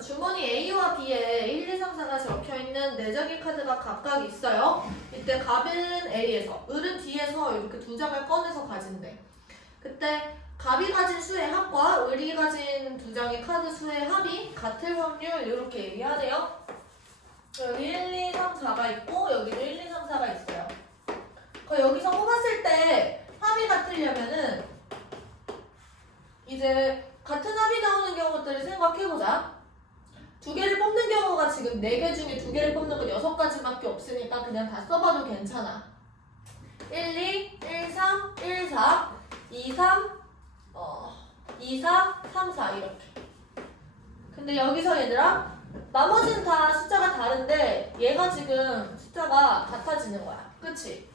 자, 주머니 A와 B에 1, 2, 3, 4가 적혀있는 내적인 카드가 각각 있어요. 이때 갑은 A에서, 을은 D에서 이렇게 두 장을 꺼내서 가진대. 그때 갑이 가진 수의 합과 을이 가진 두 장의 카드 수의 합이 같을 확률 이렇게 얘기하네요. 여기 1, 2, 3, 4가 있고 여기도 1, 2, 3, 4가 있어요. 그 여기서 뽑았을 때 합이 같으려면은 이제 같은 합이 나오는 경우들을 생각해보자. 두 개를 뽑는 경우가 지금 네 개 중에 두 개를 뽑는 건 여섯 가지밖에 없으니까 그냥 다 써봐도 괜찮아. 1, 2, 1, 3, 1, 4, 2, 3, 어, 2, 4, 3, 4 이렇게. 근데 여기서 얘들아 나머지는 다 숫자가 다른데 얘가 지금 숫자가 같아지는 거야. 그치?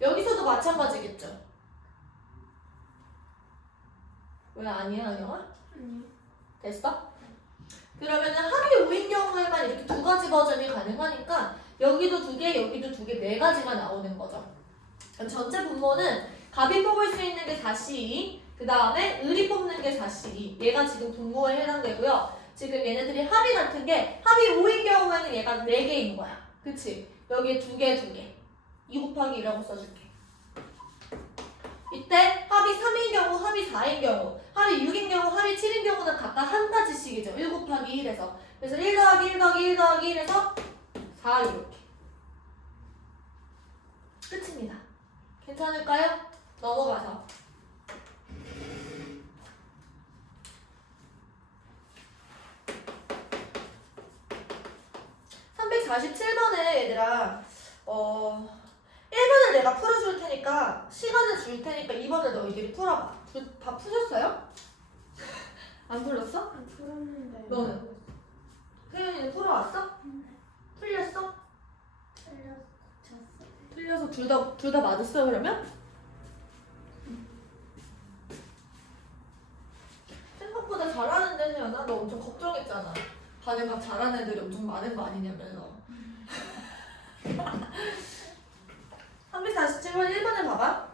여기서도 마찬가지겠죠? 왜 아니야, 안영아? 아니요. 됐어? 그러면은 합이 5인 경우에만 이렇게 두 가지 버전이 가능하니까 여기도 두 개, 여기도 두 개, 네 가지가 나오는 거죠. 그럼 전체 분모는 갑이 뽑을 수 있는 게 4C, 그 다음에 을이 뽑는 게 4C. 얘가 지금 분모에 해당되고요. 지금 얘네들이 합이 같은 게 합이 5인 경우에는 얘가 4개인 거야. 그치? 여기에 두 개, 두 개. 2 곱하기 2라고 써줄게. 이때 합이 3인 경우, 합이 4인 경우, 합이 6인 경우, 합이 7인 경우는 각각 한 가지씩이죠. 1 곱하기 1에서. 그래서 1 더하기 1 더하기 1 더하기 1에서 4 이렇게. 끝입니다. 괜찮을까요? 넘어가서. (347번에) 얘들아 어 1번을 내가 풀어줄 테니까 시간을 줄 테니까 2번을 너희들이 풀어봐 둘- 다 푸셨어요? 안 풀었어? 안 풀었는데. 너는? 혜연이는 풀어왔어? 풀렸어? 틀렸어. 틀려서 둘 다 둘 다 맞았어 그러면? 생각보다 잘하는데 혜연아 너 엄청 걱정했잖아 반에 막 잘하는 애들이 엄청 많은 거 아니냐면서 347번 1번을 봐봐.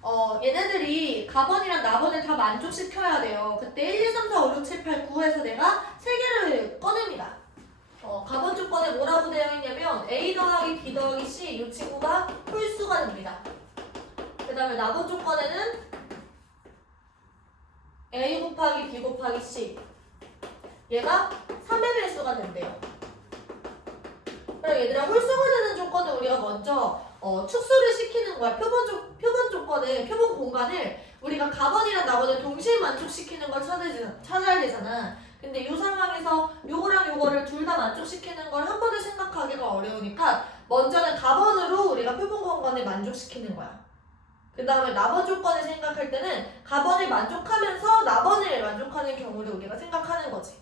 어 얘네들이 가번이랑 나번을 다 만족시켜야 돼요. 그때 1, 2, 3, 4, 5, 6, 7, 8, 9에서 내가 세 개를 꺼냅니다. 어, 가번 조건에 뭐라고 되어 있냐면 A 더하기 B 더하기 C 이 친구가 홀수가 됩니다. 그 다음에 나번 조건에는 A 곱하기 B 곱하기 C. 얘가 3의 배수가 된대요. 그럼 얘들아 홀수가 되는 조건을 어, 축소를 시키는 거야. 표본 조, 표본 조건을 표본 공간을 우리가 가번이랑 나번을 동시에 만족시키는 걸 찾아야, 찾아야 되잖아. 근데 이 상황에서 요거랑 요거를 둘 다 만족시키는 걸 한 번에 생각하기가 어려우니까 먼저는 가번으로 우리가 표본 공간을 만족시키는 거야. 그 다음에 나번 조건을 생각할 때는 가번을 만족하면서 나번을 만족하는 경우를 우리가 생각하는 거지.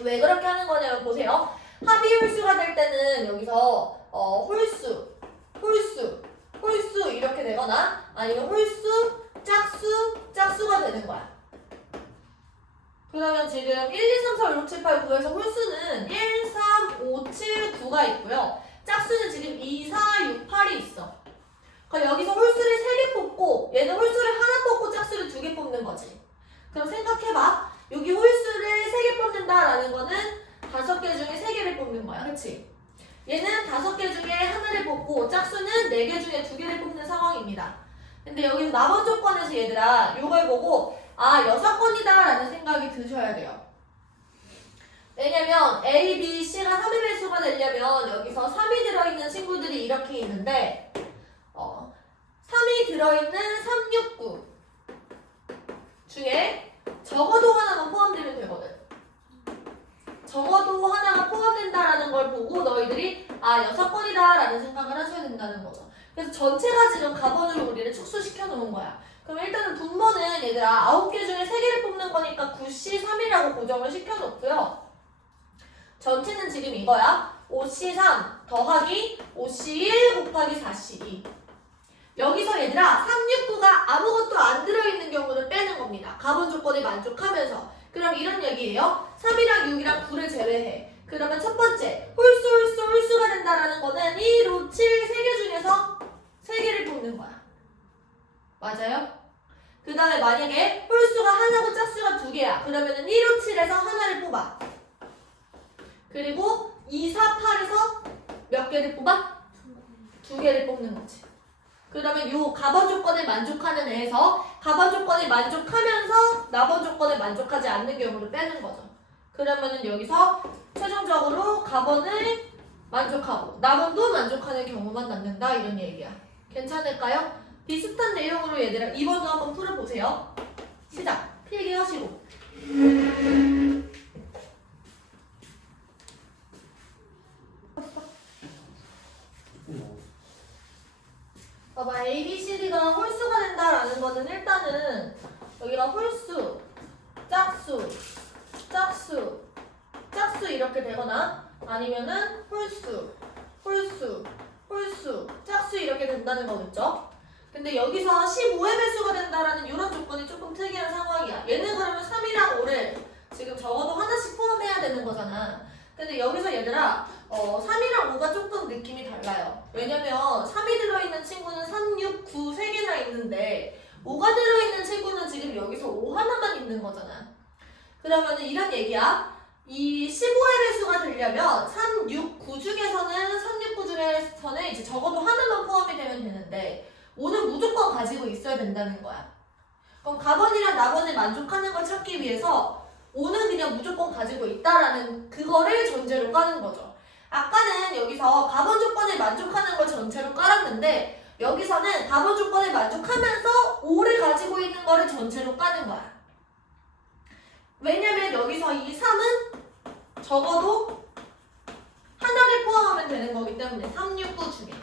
왜 그렇게 하는 거냐면 보세요. 합의 홀수가 될 때는 여기서 어, 홀수, 홀수, 홀수 이렇게 되거나 아니면 홀수, 짝수, 짝수가 되는 거야. 그러면 지금 1, 2, 3, 4, 5, 6, 7, 8, 9에서 홀수는 1, 3, 5, 7, 9가 있고요. 짝수는 지금 2, 4, 6, 8이 있어. 그럼 여기서 홀수를 3개 뽑고 얘는 홀수를 하나 뽑고 짝수를 2개 뽑는 거지. 그럼 생각해봐. 여기 홀수를 3개 뽑는다라는 거는 5개 중에 3개를 뽑는 거야. 그치? 얘는 5개 중에 하나를 뽑고 짝수는 4개 중에 2개를 뽑는 상황입니다. 근데 여기서 남은 조건에서 얘들아 이걸 보고 아 여섯 건이다 라는 생각이 드셔야 돼요. 왜냐면 A, B, C가 3의 배수가 되려면 여기서 3이 들어있는 친구들이 이렇게 있는데 어, 3이 들어있는 369 중에 적어도 하나만 포함되면 되거든. 적어도 하나가 포함된다라는 걸 보고 너희들이 아 여섯 건이다라는 생각을 하셔야 된다는 거죠. 그래서 전체가 지금 가번으로 우리를 축소시켜 놓은 거야. 그럼 일단은 분모는 얘들아 9개 중에 3개를 뽑는 거니까 9C3이라고 고정을 시켜 놓고요. 전체는 지금 이거야. 5C3 더하기 5C1 곱하기 4C2. 여기서 얘들아 369가 아무것도 안 들어있는 경우를 빼는 겁니다. 가본 조건에 만족하면서. 그럼 이런 얘기예요. 3이랑 6이랑 9를 제외해. 그러면 첫 번째 홀수 홀수 홀수가 된다라는 거는 1, 5, 7세개 중에서 세 개를 뽑는 거야. 맞아요? 그 다음에 만약에 홀수가 하나고 짝수가 두 개야. 그러면은 1, 5, 7에서 하나를 뽑아. 그리고 2, 4, 8에서 몇 개를 뽑아? 두 개를 뽑는 거지. 그러면 요 가번 조건에 만족하는 애에서 가번 조건에 만족하면서 나번 조건에 만족하지 않는 경우를 빼는 거죠. 그러면은 여기서 최종적으로 가번을 만족하고 나번도 만족하는 경우만 남는다 이런 얘기야. 괜찮을까요? 비슷한 내용으로 얘들아 2번도 한번 풀어보세요. 시작. 필기하시고. 봐봐 A, B, C, D가 홀수가 된다라는 거는 일단은 여기가 홀수, 짝수, 짝수, 짝수 이렇게 되거나 아니면은 홀수, 홀수, 홀수, 짝수 이렇게 된다는 거겠죠? 근데 여기서 15의 배수가 된다라는 이런 조건이 조금 특이한 상황이야. 얘는 그러면 3이랑 5를 지금 적어도 하나씩 포함해야 되는 거잖아. 근데 여기서 얘들아 어, 3이랑 5가 조금 느낌이 달라요. 왜냐면 3이 들어있는 친구는 3, 6, 9 3개나 있는데 5가 들어있는 친구는 지금 여기서 5 하나만 있는 거잖아. 그러면은 이런 얘기야. 이 15의 배수가 되려면 3, 6, 9 중에서는 3, 6, 9 중에서는 이제 적어도 하나만 포함이 되면 되는데 5는 무조건 가지고 있어야 된다는 거야. 그럼 가번이랑 나번을 만족하는 걸 찾기 위해서 5는 그냥 무조건 가지고 있다라는 그거를 전제로 까는 거죠. 아까는 여기서 가번 조건에 만족하는 걸 전체로 깔았는데 여기서는 가번 조건에 만족하면서 5를 가지고 있는 거를 전체로 까는 거야. 왜냐면 여기서 이 3은 적어도 하나를 포함하면 되는 거기 때문에 3, 6, 9 중에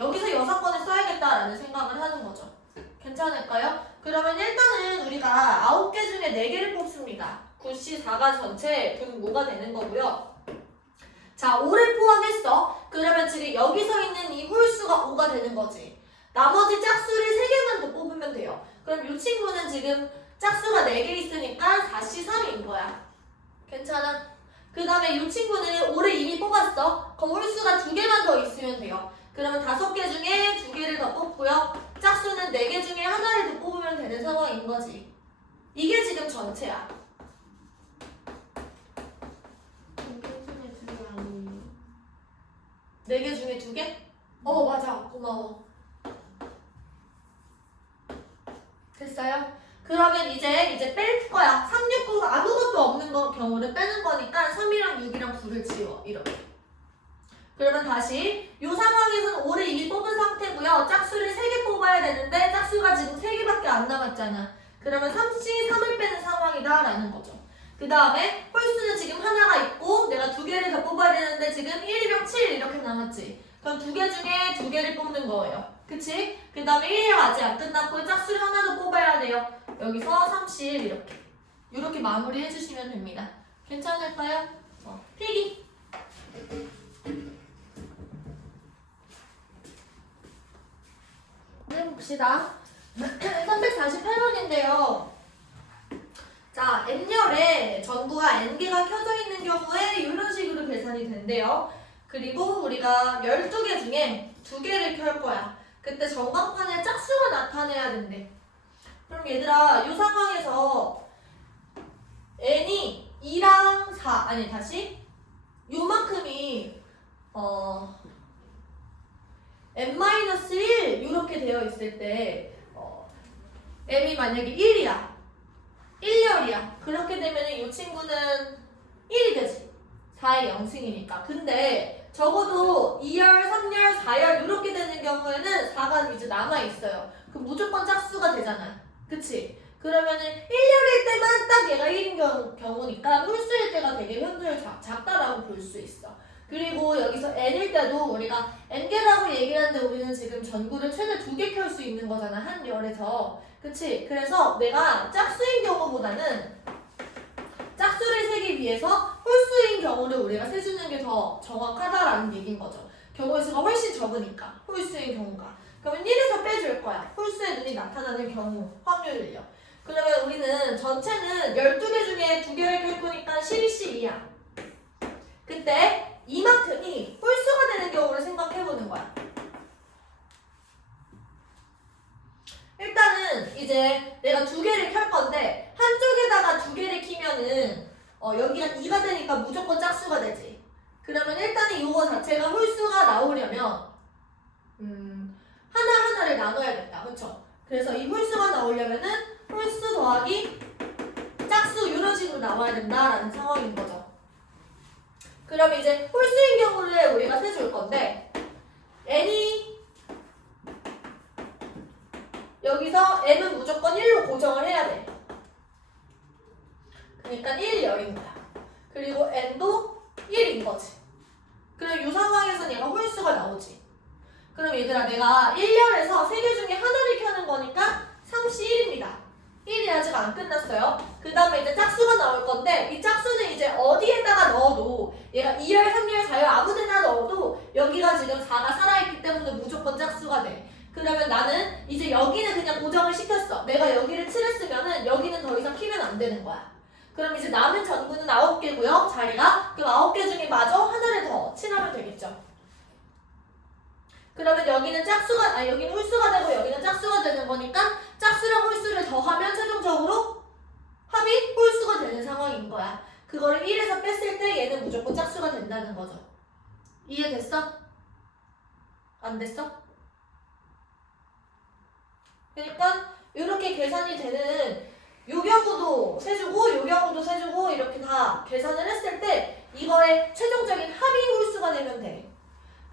여기서 여섯 번을 써야겠다라는 생각을 하는 거죠. 괜찮을까요? 그러면 일단은 우리가 아홉 개 중에 네 개를 뽑습니다. 9C 4가 전체 분모가 되는 거고요. 자, 5를 포함했어. 그러면 지금 여기서 있는 이 홀수가 5가 되는 거지. 나머지 짝수를 3개만 더 뽑으면 돼요. 그럼 이 친구는 지금 짝수가 4개 있으니까 4C 3인 거야. 괜찮아? 그 다음에 이 친구는 5를 이미 뽑았어. 홀수가 2개만 더 있으면 돼요. 그러면 다섯 개 중에 두 개를 더 뽑고요. 짝수는 네 개 중에 하나를 더 뽑으면 되는 상황인 거지. 이게 지금 전체야. 네 개 중에 두 개? 어, 맞아. 고마워. 됐어요? 그러면 이제 이제 뺄 거야. 3, 6, 9 아무것도 없는 거 경우를 빼는 거니까 3이랑 6이랑 9를 지워. 이렇게. 그러면 다시 이 상황에서는 5를 이미 뽑은 상태고요. 짝수를 3개 뽑아야 되는데 짝수가 지금 3개밖에 안 남았잖아. 그러면 3씩 3을 빼는 상황이다 라는 거죠. 그 다음에 홀수는 지금 하나가 있고 내가 두 개를 더 뽑아야 되는데 지금 1, 2명 7 이렇게 남았지. 그럼 두 개 중에 두 개를 뽑는 거예요. 그치? 그 다음에 1이 아직 안 끝났고 짝수를 하나 더 뽑아야 돼요. 여기서 30 이렇게. 이렇게 마무리 해주시면 됩니다. 괜찮을까요? 어, 필기. 네, 봅시다. 348번인데요. 자, n열에 전구가 n개가 켜져 있는 경우에 이런 식으로 계산이 된대요. 그리고 우리가 12개 중에 2개를 켤 거야. 그때 전광판에 짝수가 나타내야 된대. 그럼 얘들아, 이 상황에서 n이 2랑 4, 아니 다시? 요만큼이 어 n-1 이렇게 되어 있을 때 어, m이 만약에 1이야 1열이야 그렇게 되면 이 친구는 1이 되지. 4의 0승이니까. 근데 적어도 2열, 3열, 4열 이렇게 되는 경우에는 4가 이제 남아있어요. 그럼 무조건 짝수가 되잖아 그치? 그러면은 1열일 때만 딱 얘가 1인 경우, 경우니까 홀수일 때가 되게 작, 작다라고 볼 수 있어 그리고 여기서 n일 때도 우리가 n개라고 얘기를 하는데 우리는 지금 전구를 최대 두 개 켤 수 있는 거잖아 한 열에서 그치? 그래서 내가 짝수인 경우보다는 짝수를 세기 위해서 홀수인 경우를 우리가 세주는 게 더 정확하다라는 얘기인 거죠 경우의 수가 훨씬 적으니까 홀수인 경우가 그러면 1에서 빼줄 거야 홀수의 눈이 나타나는 경우 확률을요 그러면 우리는 전체는 12개 중에 2개를 켤 거니까 12씩이야 그때 이만큼이 홀수가 되는 경우를 생각해 보는 거야. 일단은 이 이제 내가 두 개를 켤 건데 한쪽에다가 두 개를 키면은 어, 여기가 2가 되니까 무조건 짝수가 되지. 그러면 일단은 이거 자체가 홀수가 나오려면 음, 하나하나를 나눠야겠다. 그쵸? 그래서 이 홀수가 나오려면은 홀수 더하기 짝수 이런 식으로 나와야 된다라는 상황인 거죠. 그럼 이제 홀수인 경우를 우리가 세줄 건데 n이 여기서 m은 무조건 1로 고정을 해야 돼. 그러니까 1, 열인 거야. 그리고 n도 1인 거지. 그럼 이 상황에서 얘가 홀수가 나오지. 그럼 얘들아 내가 1열에서 세개 중에 하나를 켜는 거니까 3시 1입니다. 1이 아직 안 끝났어요. 그 다음에 이제 짝수가 나올 건데 이 짝수는 이제 어디에다가 넣어도 얘가 2열, 3열, 4열 아무데나 넣어도 여기가 지금 4가 살아있기 때문에 무조건 짝수가 돼. 그러면 나는 이제 여기는 그냥 고정을 시켰어. 내가 여기를 칠했으면은 여기는 더 이상 키면 안 되는 거야. 그럼 이제 남은 전구는 9개고요. 자리가. 그럼 9개 중에 마저 하나를 더 칠하면 되겠죠. 그러면 여기는 짝수가, 아, 여기는 홀수가 되고 여기는 짝수가 되는 거니까 짝수랑 홀수를 더하면 최종적으로 합이 홀수가 되는 상황인 거야. 그거를 1에서 뺐을 때 얘는 무조건 짝수가 된다는 거죠. 이해됐어? 안 됐어? 그러니까 이렇게 계산이 되는 요 경우도 세주고 요 경우도 세주고 이렇게 다 계산을 했을 때 이거의 최종적인 합이 홀수가 되면 돼.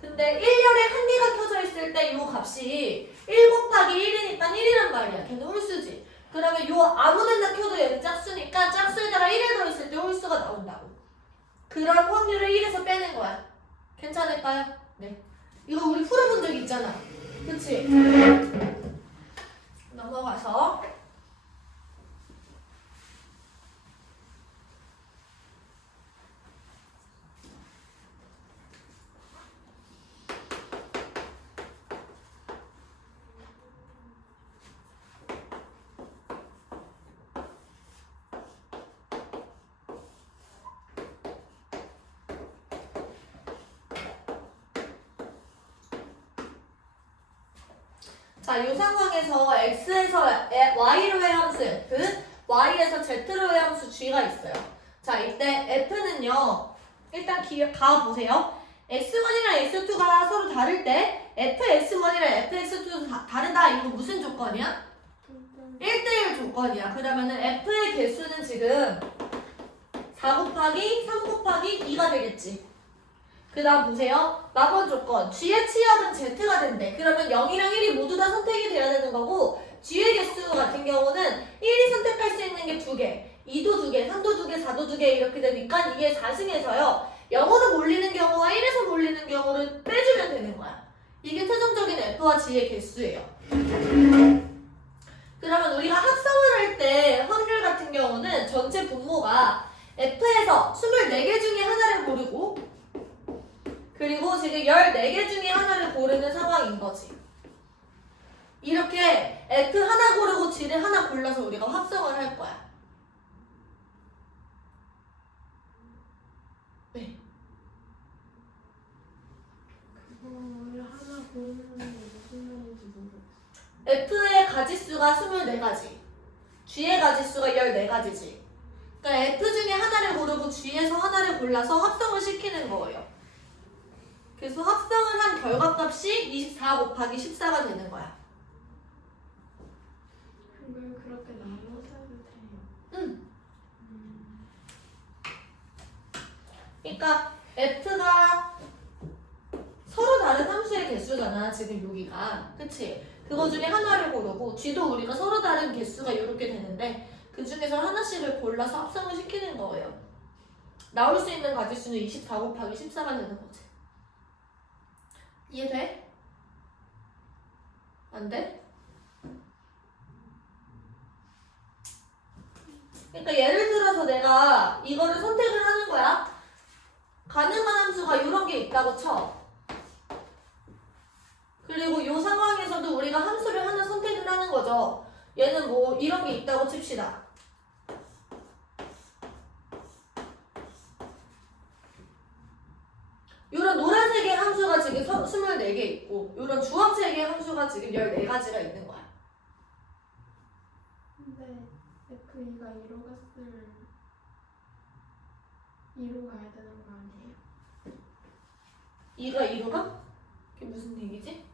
근데 1열에 한 개가 켜져 있을 때 이 값이 1 곱하기 1이니까 1이란 말이야. 걔는 홀수지. 그러면 요 아무데나 켜도 얘는 짝수니까 짝수에다가 1을 더했을 때 홀수가 나온다고. 그런 확률을 1에서 빼는 거야. 괜찮을까요? 네. 이거 우리 풀어본 적 있잖아. 그치? 넘어가서 자, 이 상황에서 x에서 y로의 함수 f, y에서 z로의 함수 g가 있어요. 자, 이때 f는요. 일단 기, 가 보세요. x1이랑 x2가 서로 다를 때 fx1이랑 fx2도 다, 다르다. 이거 무슨 조건이야? 1대1 조건이야. 그러면은 f의 개수는 지금 4 곱하기 3 곱하기 2가 되겠지. 그 다음 보세요. 남은 조건. G의 치합은 Z가 된대. 그러면 0이랑 1이 모두 다 선택이 돼야 되는 거고, G의 개수 같은 경우는 1이 선택할 수 있는 게 2개, 2도 2개, 3도 2개, 4도 2개 이렇게 되니까 이게 4승에서요. 0으로 몰리는 경우와 1에서 몰리는 경우를 빼주면 되는 거야. 이게 최종적인 F와 G의 개수예요. 그러면 우리가 합성을 할 때 확률 같은 경우는 전체 분모가 F에서 24개 중에 하나를 고르고 그리고 지금 14개 중에 하나를 고르는 상황인 거지. 이렇게 F 하나 고르고 G를 하나 골라서 우리가 합성을 할 거야. 네. 그거를 하나 고르는 게 무슨 말인지 모르겠어. F의 가지수가 24가지. G의 가지수가 14가지지. 그러니까 F 중에 하나를 고르고 G에서 하나를 골라서 합성을 시키는 거예요. 그래서 합성을 한 결과값이 24 곱하기 14가 되는 거야. 그걸 그렇게 나눠서도 돼요. 응. 그러니까 F가 서로 다른 함수의 개수잖아 지금 여기가 그치? 그거 중에 하나를 고르고 G도 우리가 서로 다른 개수가 이렇게 되는데 그 중에서 하나씩을 골라서 합성을 시키는 거예요 나올 수 있는 가지수는 24 곱하기 14가 되는 거지 이해돼? 안 돼? 그러니까 예를 들어서 내가 이거를 선택을 하는 거야. 가능한 함수가 이런 게 있다고 쳐. 그리고 이 상황에서도 우리가 함수를 하나 선택을 하는 거죠. 얘는 뭐 이런 게 있다고 칩시다. 이런 노란 서- 24개 있고 이런 주황색의 함수가 지금 14가지가 있는 거야. 그 이가 2로 갔으면 2로 가야 되는 거 아니에요? 2가 2로 가? 그게 무슨 얘기지?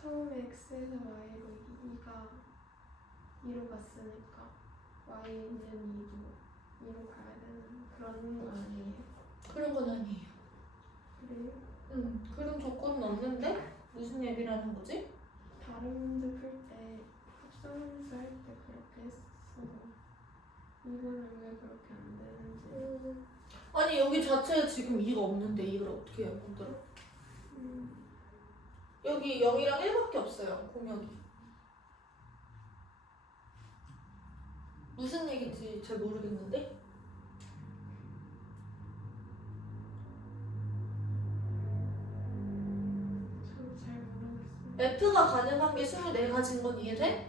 처음에 x에서 y로 2가 2로 갔으니까 y는 2도 2로 가야 되는 그런 거 아니에요? 그런 건 아니에요. 그래요? 음, 그런 조건은 없는데? 무슨 얘기라는 거지? 다른 문제 풀 때 합성함수 할때 그렇게 했어 이거는 왜 그렇게 안 되는지 아니 여기 자체에 지금 2가 없는데 이걸 어떻게 해요, 만들어? 음, 여기 0이랑 1밖에 없어요, 공역이. 무슨 얘기인지 잘 모르겠는데? F가 가능한 게 24가지인 건 이해돼?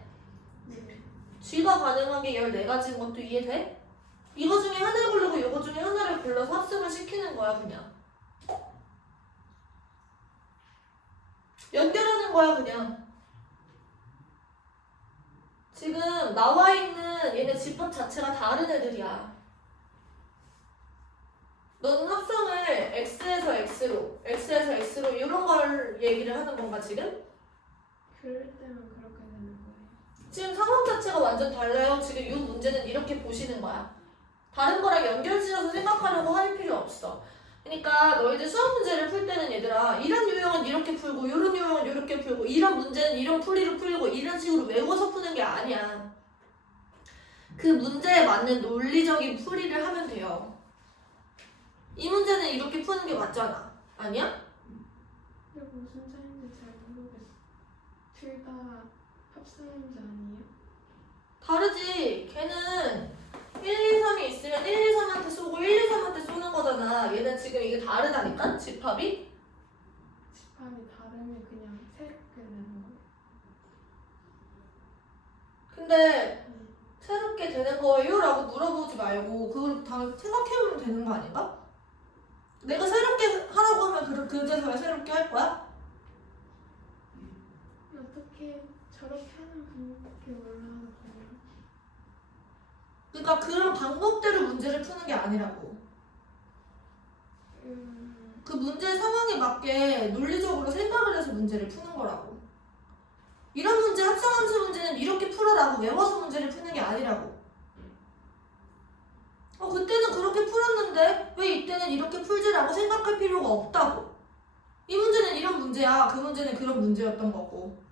네. G가 가능한 게 14가지인 것도 이해돼? 이거 중에 하나를 고르고 이거 중에 하나를 골라서 합성을 시키는 거야, 그냥. 연결하는 거야, 그냥. 지금 나와 있는 얘네 집합 자체가 다른 애들이야. 너는 합성을 X에서 X로, X에서 X로 이런 걸 얘기를 하는 건가, 지금? 그럴 때만 그렇게 되는 거예요 지금 상황 자체가 완전 달라요. 지금 이 문제는 이렇게 보시는 거야. 다른 거랑 연결지어서 생각하려고 할 필요 없어. 그러니까 너희들 수학 문제를 풀 때는 얘들아 이런 유형은 이렇게 풀고 이런 유형은 이렇게 풀고 이런 문제는 이런 풀이로 풀고 이런 식으로 외워서 푸는 게 아니야. 그 문제에 맞는 논리적인 풀이를 하면 돼요. 이 문제는 이렇게 푸는 게 맞잖아. 아니야? 근데 무슨 차이인지 잘 모르겠어 둘 다 합성함수 아니에요? 다르지. 걔는 1, 2, 3이 있으면 1, 2, 3한테 쏘고 1, 2, 3한테 쏘는 거잖아. 얘는 지금 이게 다르다니까? 집합이? 집합이 다르면 그냥 새롭게 되는 거예요 근데 음. 새롭게 되는 거예요? 라고 물어보지 말고 그걸 다 생각해보면 되는 거 아닌가? 내가 새롭게 하라고 하면 그, 그제서야 새롭게 할 거야? 어떻게 저렇게 하는 방법밖에 몰라서 그냥 그러니까 그런 방법대로 문제를 푸는 게 아니라고. 음, 그 문제 상황에 맞게 논리적으로 생각을 해서 문제를 푸는 거라고. 이런 문제, 합성함수 문제는 이렇게 풀어라고 외워서 문제를 푸는 게 아니라고. 어, 그때는 그렇게 풀었는데 왜 이때는 이렇게 풀지라고 생각할 필요가 없다고. 이 문제는 이런 문제야. 그 문제는 그런 문제였던 거고.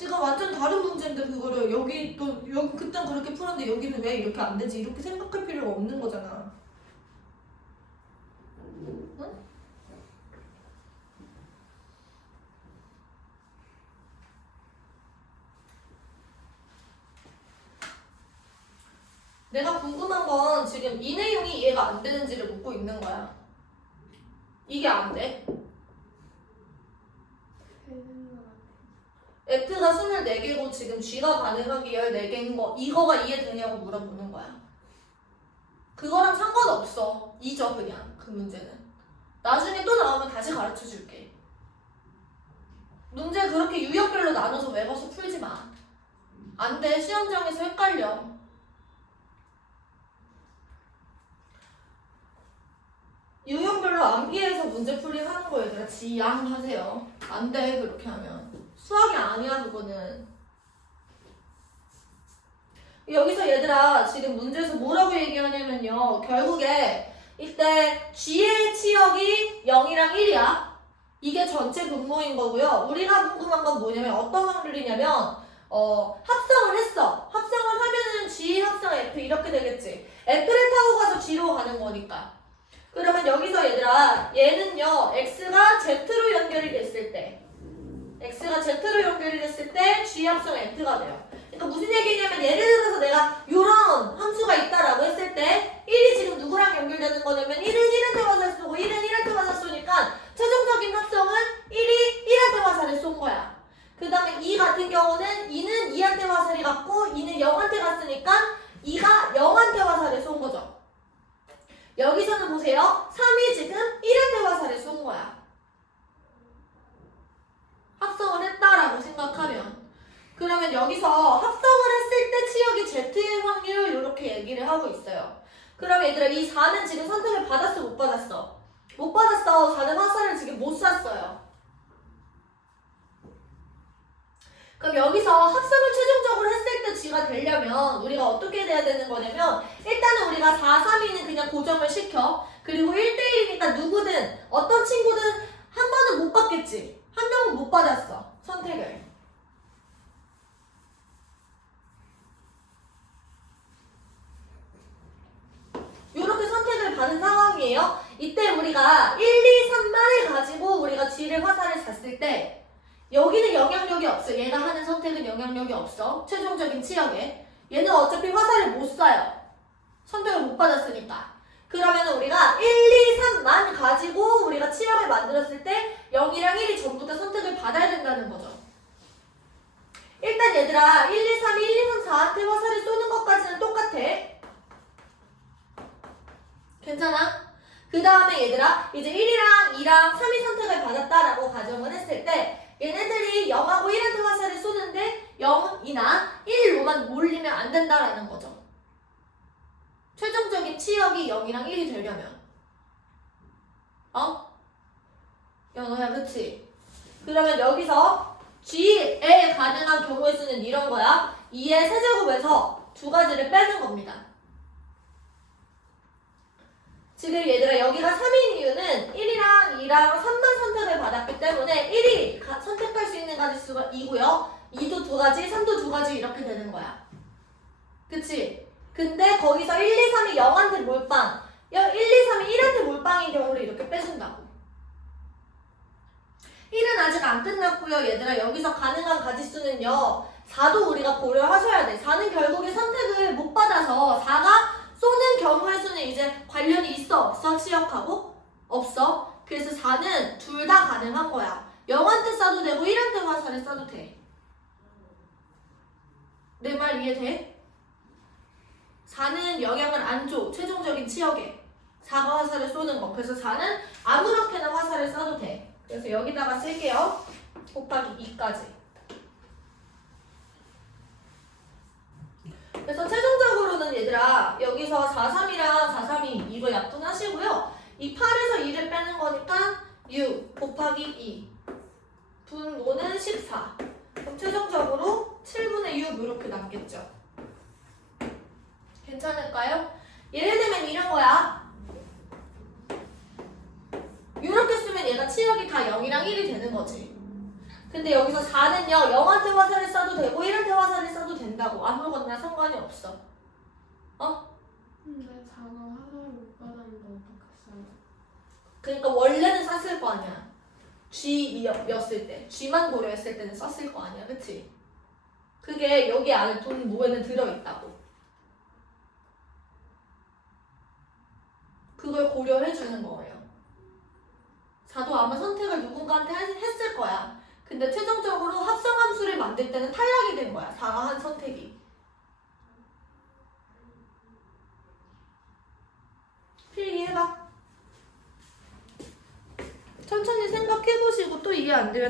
지금 완전 다른 문제인데 그거를 여기 또 여기 그땐 그렇게 풀었는데 여기는 왜 이렇게 안 되지? 이렇게 생각할 필요가 없는 거잖아. 응? 내가 궁금한 건 지금 이 내용이 이해가 안 되는지를 묻고 있는 거야. 이게 안 돼. 되는 것 같아요 F가 24개고 지금 G가 가능한 게 14개인 거 이거가 이해되냐고 물어보는 거야. 그거랑 상관없어. 잊어 그냥 그 문제는. 나중에 또 나오면 다시 가르쳐 줄게. 문제 그렇게 유형별로 나눠서 외워서 풀지 마. 안 돼. 시험장에서 헷갈려. 유형별로 암기해서 문제 풀이 하는 거 얘들아 지양 하세요. 안 돼 그렇게 하면 수학이 아니야 그거는. 여기서 얘들아 지금 문제에서 뭐라고 얘기하냐면요 결국에 이때 G의 치역이 0이랑 1이야. 이게 전체 분모인 거고요. 우리가 궁금한 건 뭐냐면 어떤 확률이냐면 어 합성을 했어. 합성을 하면은 G 합성 F 이렇게 되겠지. F를 타고 가서 G로 가는 거니까. 그러면 여기서 얘들아 얘는요 x가 z로 연결이 됐을 때 x가 z로 연결이 됐을 때 g 합성 f가 돼요. 그러니까 무슨 얘기냐면 예를 들어서 내가 이런 함수가 있다라고 했을 때 1이 지금 누구랑 연결되는 거냐면 1은 1한테 화살 쏘고 1은 1한테 화살 쏘니까 최종적인 합성은 1이 1한테 화살을 쏜 거야. 그 다음에 2 같은 경우는 2는 2한테 화살이 갔고 2는 0한테 갔으니까 2가 0한테 화살을 쏜 거죠. 여기서는 보세요. 3이 지금 1한테 화살을 쏜 거야. 합성을 했다라고 생각하면. 그러면 여기서 합성을 했을 때 치역이 Z의 확률 이렇게 얘기를 하고 있어요. 그럼 얘들아 이 4는 지금 선택을 받았어 못 받았어? 못 받았어. 4는 화살을 지금 못 쐈어요. 그럼 여기서 합성을 최종적으로 했을 때 G가 되려면 우리가 어떻게 돼야 되는 거냐면 일단은 우리가 4, 3위는 그냥 고정을 시켜. 그리고 1대1이니까 누구든 어떤 친구든 한 번은 못 받겠지. 한 명은 못 받았어. 선택을. 이렇게 선택을 받은 상황이에요. 이때 우리가 1, 2, 3만을 가지고 우리가 G를 화살을 샀을 때 여기는 영향력이 없어. 얘가 하는 선택은 영향력이 없어. 최종적인 치역에. 얘는 어차피 화살을 못 쏴요. 선택을 못 받았으니까. 그러면 우리가 1, 2, 3만 가지고 우리가 치역을 만들었을 때 0이랑 1이 전부 다 선택을 받아야 된다는 거죠. 일단 얘들아 1, 2, 3, 1, 2, 3, 4한테 화살을 쏘는 것까지는 똑같아. 괜찮아? 그 다음에 얘들아 이제 1이랑 2랑 3이 선택을 받았다라고 가정을 했을 때 얘네들이 0하고 1한테 화살을 쏘는데 0이나 1로만 몰리면 안 된다라는 거죠. 최종적인 치역이 0이랑 1이 되려면 어? 연호야 그치? 그러면 여기서 G에 가능한 경우의 수는 이런 거야 2의 세제곱에서 두 가지를 빼는 겁니다 지금 얘들아 여기가 3인 이유는 1이랑 2랑 3만 선택을 받았기 때문에 1이 가- 선택할 수 있는 가지 수가 2고요 2도 두 가지, 3도 두 가지 이렇게 되는 거야 그치? 근데 거기서 1, 2, 3이 0한테 몰빵. 1, 2, 3이 1한테 몰빵인 경우를 이렇게 빼준다고. 1은 아직 안 끝났고요. 얘들아 여기서 가능한 가지수는요. 4도 우리가 고려하셔야 돼. 4는 결국에 선택을 못 받아서 4가 쏘는 경우의 수는 이제 관련이 있어. 없어? 치역하고? 없어? 그래서 4는 둘 다 가능한 거야. 0한테 쏴도 되고 1한테 화살을 쏴도 돼 내 말 이해돼? 4는 영향을 안 줘. 최종적인 치역에. 4가 화살을 쏘는 거. 그래서 4는 아무렇게나 화살을 쏴도 돼. 그래서 여기다가 쓸게요. 곱하기 2까지. 그래서 최종적으로는 얘들아 여기서 4, 3이랑 4, 3이 이거 약분하시고요. 이 8에서 2를 빼는 거니까 6 곱하기 2 분모는 14 그럼 최종적으로 7분의 6 이렇게 남겠죠. 괜찮을까요? 예를 들면 이런 거야. 이렇게 쓰면 얘가 치역이 다 0이랑 1이 되는 거지. 근데 여기서 4는요, 0한테 화살을 쏴도 되고 1한테 화살을 쏴도 된다고. 아무거나 상관이 없어. 근데 자가 화살을 못 받았는데 어떻겠어요? 그러니까 원래는 쐈을 거 아니야. G였을 때. G만 고려했을 때는 썼을 거 아니야. 그치? 그게 여기 안에 돈 모에는 들어있다고. 그걸 고려해 주는 거예요. 자도 아마 선택을 누군가한테 하- 했을 거야. 근데 최종적으로 합성함수를 만들 때는 탈락이 된 거야. 4가 한 선택이. 필기해봐. 천천히 생각해보시고 또 이해 안 되면